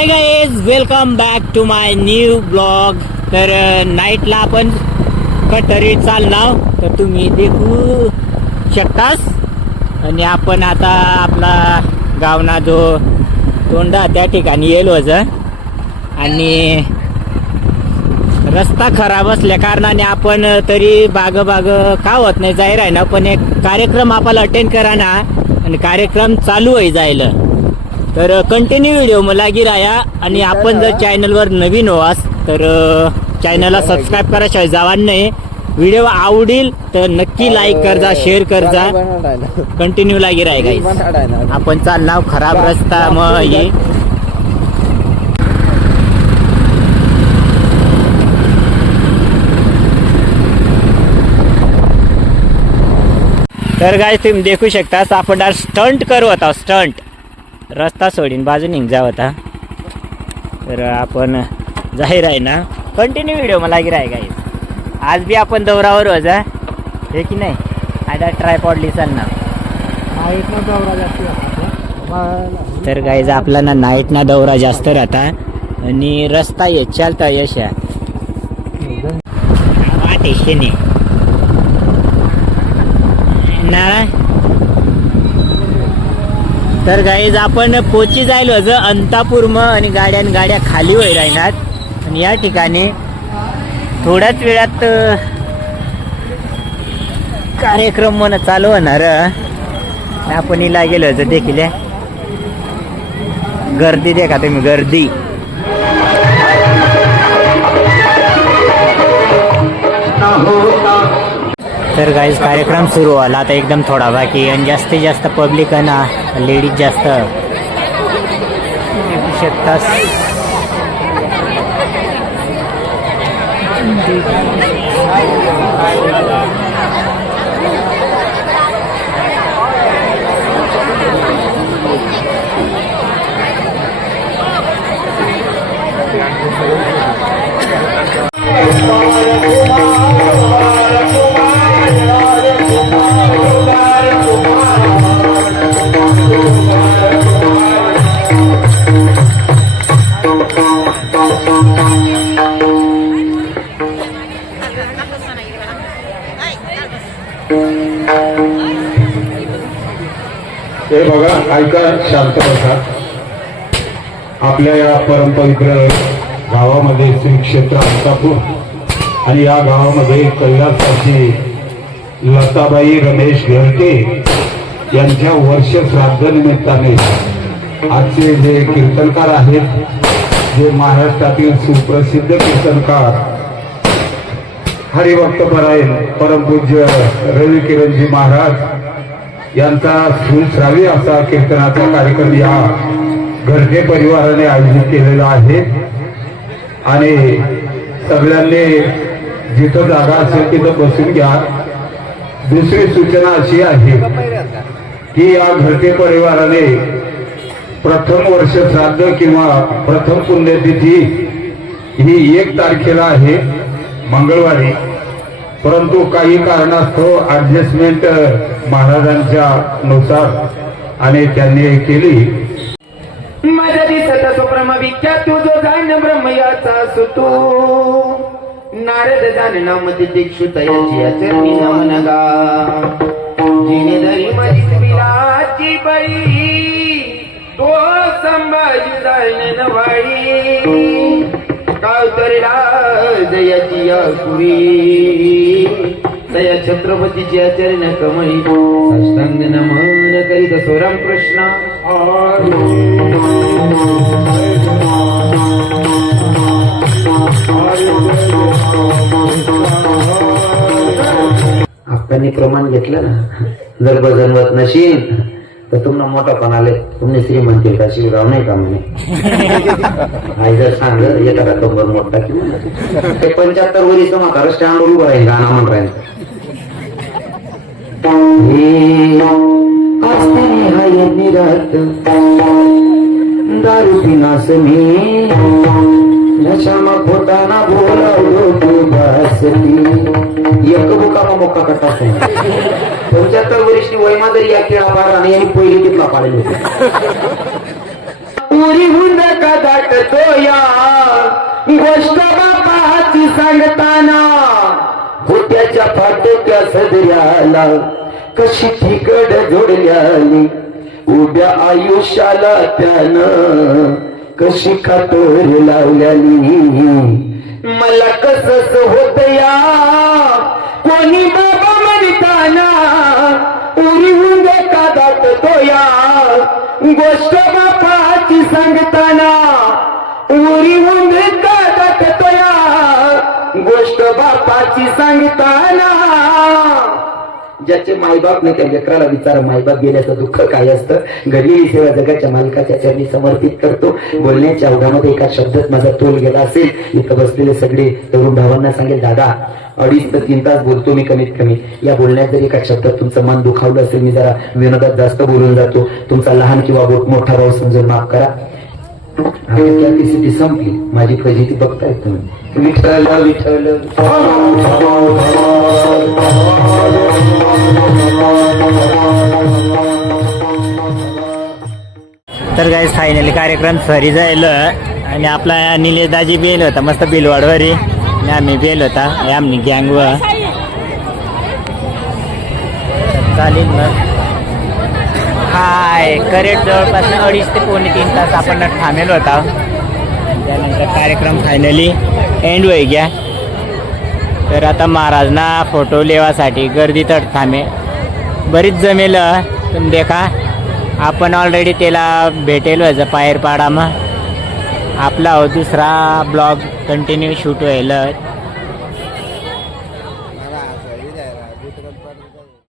Hi guys welcome back to my new blog तर नाईटला आपण कटरी चालणार तर तुम्ही देखू शकतास. आणि आपण आता आपला गावना जो तोंडा त्या ठिकाणी येलो आणि रस्ता खराब असल्या कारणाने आपण तरी बाग बाग का होत नाही जाहीर आहे ना. पण एक कार्यक्रम आपल्याला अटेंड करा ना आणि कार्यक्रम चालू आहे जायला. तर कंटिन्यू व्हिडिओ मला गिराया आणि आपण जर चॅनलवर नवीन व्हास तर चॅनलला सबस्क्राईब कराशिवाय जावा नाही व्हिडिओ आवडील तर नक्की लाईक कर जा शेअर कर जा कंटिन्यू लागी राय गाईस आपण चालणार खराब रस्ता मग ये तर गाय तुम्ही देखू शकता आपण स्टंट करू होता स्टंट रस्ता सोडीन बाजून जाव होता तर आपण जाहीर आहे ना? कंटिन्यू व्हिडिओ मला गिरा आहे गाईस आज बी आपण दौरावर वजा हे? की नाही? आता ट्रायपॉड लिसाल ना तर गाईज आपला ना नाईट ना दौरा जास्त राहता. आणि रस्ता ये चालता यश आहे. ना? तर गाईज आपण पोची जायलो ज अंतापूर मग आणि गाड्या आणि गाड्या खाली वय राहणार आणि या ठिकाणी थोड्याच वेळात कार्यक्रम म्हण चालू होणार. आपण इला गेलो होतं देखील. गर्दी देखा तुम्ही गर्दी. हो, तर गाईज कार्यक्रम सुरू झाला. आता एकदम थोडा बाकी आणि जास्तीत जास्त पब्लिक आहे ना लेडीज जास्त. शकतात हे बघा ऐका शांत बसा. आपल्या या परमपवित्र गावामध्ये श्री क्षेत्र अंतापूर आणि या गावामध्ये कैलासाची लताबाई रमेश घरटे यांच्या वर्ष श्राद्ध निमित्ताने आजचे जे कीर्तनकार आहेत हे महाराष्ट्रातील सुप्रसिद्ध कीर्तनकार हरिभक्त परायण परमपूज्य रवी किरणजी महाराज यांचा सुश्रावी असा कीर्तनाचा कार्यक्रम या घरटे परिवाराने आयोजित केलेला आहे. आणि सगळ्यांनी जिथं जागा असेल तिथं बसून घ्या. दुसरी सूचना अशी आहे की या घरटे परिवाराने प्रथम वर्ष श्राद्ध किंवा प्रथम पुण्यतिथी ही एक तारखेला आहे मंगळवारी. परंतु काही कारणास्तव ऍडजस्टमेंट महाराजांच्या नुसार आणि त्यांनी केली. माझ्या दिसत सुप्रम विख्यात तुझो जाण ब्रह्मयाचा सुतो. नारद जाण नाम दिक्षु तयाची चरणी नमन जिने दरी माझी बिलाची बळी तो संभाजी जाण नवाई कावतरीला जयाची अपुरी पुरी दया छत्रपतीची आचरण कमळी साष्टांग नमन करीत सोराम कृष्ण हक्कांनी प्रमाण घेतलं ना जर बजनवत नशील तर तुम्हाला मोठा पण आले तुम्ही श्रीमंती का? शिवराव नाही का म्हणे? आई जर सांगलं एखादा कंबर मोठा किंवा ते पंच्याहत्तर वरीचं म्हातारा स्टँड उभं राहील गाणं म्हण राहील निरात. दारू पिनास मी. नशामा खोटाना बोलावलो तू बासती एक बुकामा मोका कटा पंच्याहत्तर वर्षी वयमा जरी या खेळा पार आणि यांनी पहिली तिथला पाडेल होते. उरीहून का दाटतो या. गोष्ट बापाची सांगताना. होत्याच्या फाटोक्या सदऱ्याला कशी ठिकड जोडल्याली. उभ्या आयुष्याला त्यानं कशी खातोर लावल्याली. मला कसच होत या? कोणी बाबा म्हणताना उरीहून का दाटतो या? गोष्ट बापाची सांगताना उरीहून का दाटतो या? गोष्ट बापाची सांगताना ज्याचे मायबाप नाही त्या लेकराला विचार मायबाप गेल्याचं दुःख काय असतं? घडलेली सेवा जगाच्या मालकाच्या चरणी समर्पित करतो. बोलण्याच्या अवघामध्ये एका शब्दात माझा तोल गेला असेल. इथं बसलेले सगळे तरुण भावांना सांगेल दादा अडीच ते तीन तास बोलतो मी कमीत कमी. या बोलण्यात जर एका शब्दात तुमचं मन दुखावलं असेल मी जरा विनोदात जास्त बोलून जातो. तुमचा लहान किंवा मोठा भाऊ समजून माफ करा. कॅपॅसिटी संपली. माझी फजिती बघताय तुम्ही. विठ्ठल विठ्ठल. तर काय फायनली कार्यक्रम सरी जायला आणि आपला निलेश दाजी बेल होता मस्त बिल वाढवरी आणि आम्ही बेल होता आम्ही गँग व चालेल मग हाय करेट जवळपास अडीच ते पावणे तीन तास आपण थांबेल होता. त्यानंतर कार्यक्रम फायनली एंड होई गया. तर आता महाराजना फोटो लेवासाठी गर्दी तर थांबे. बरीच जमेल तुम्ही देखा आपण ऑलरेडी त्याला भेटेल व्हायचं पायरपाडा मग आपला हो दुसरा ब्लॉग कंटिन्यू शूट व्हायला